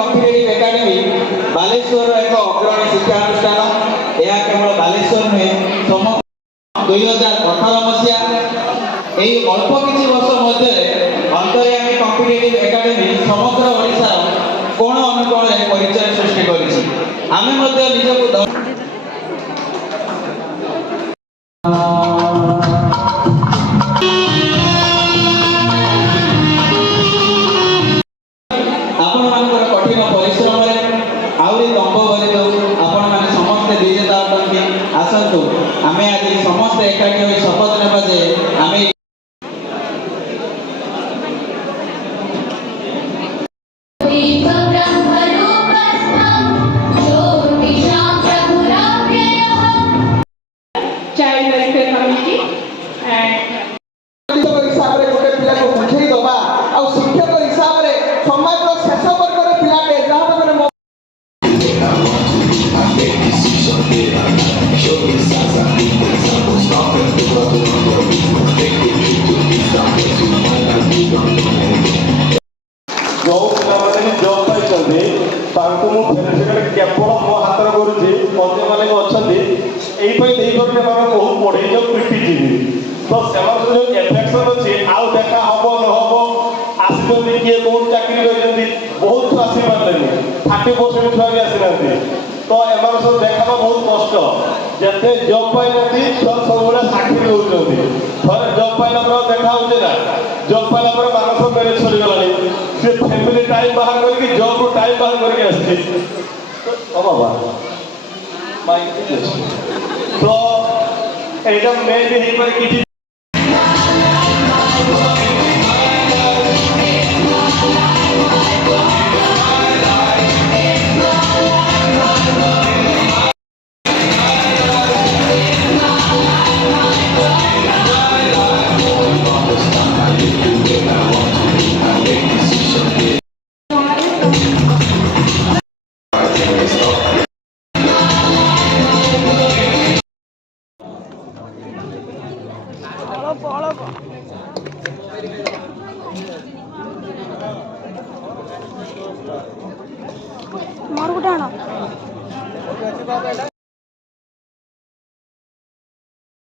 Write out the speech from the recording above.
competitive academy Baleshwar एक अग्रणी शिक्षानुष्ठान यह केवल बालेश्वर नुहे 2018 मसीहा यही अल्प किसी वर्ष मध्य अंतर्यामी कॉम्पिटेटिव एकेडमी समग्र ओडिशा कोण अनुकोण परिचय सृष्टि करिछि आमे मध्य निजको आपण मानकर कठिन परिश्रम रे आउरी तंब भरि दउ आपण माने समस्त विजेता अटंती आसंतु आमे आज समस्त एकाठी होई शपथ नेबा जे आमे चाइल्ड वेलफेयर कमिटी एंड हिसाब रे गोटे पिला को बुझेई दबा आ शिक्षक हिसाब रे समाज रो शेष वर्ग रे पिला के जहां तक जो पिलाने जॉब पाइछन्ती तांको मु फेडरेशन केवल मो हाथ रे करूची अन्य माने अछन्ती एई पई देई करले माने बहुत पढे जो पीपीजी तो सेमान जो एफेक्शन अछि आउ देखा हबो न हबो आसिबोनी के कोन चाकरी करजन्ती बहुत आसी पारलेनी 30% छुआ भी आसी नांती तो एमान सब देखाबा बहुत कष्ट जते जॉब पाइ नथि सब सबले साखी होउछन्ती थरे जॉब पाइला पर देखा होउछे ना जॉब पाइला पर मानस मेरे छोड़ी गलानी से फैमिली टाइम बाहर करके जॉब रो टाइम बाहर करके आछी तो बाबा माइक तो एटा मैं भी ही पर किछि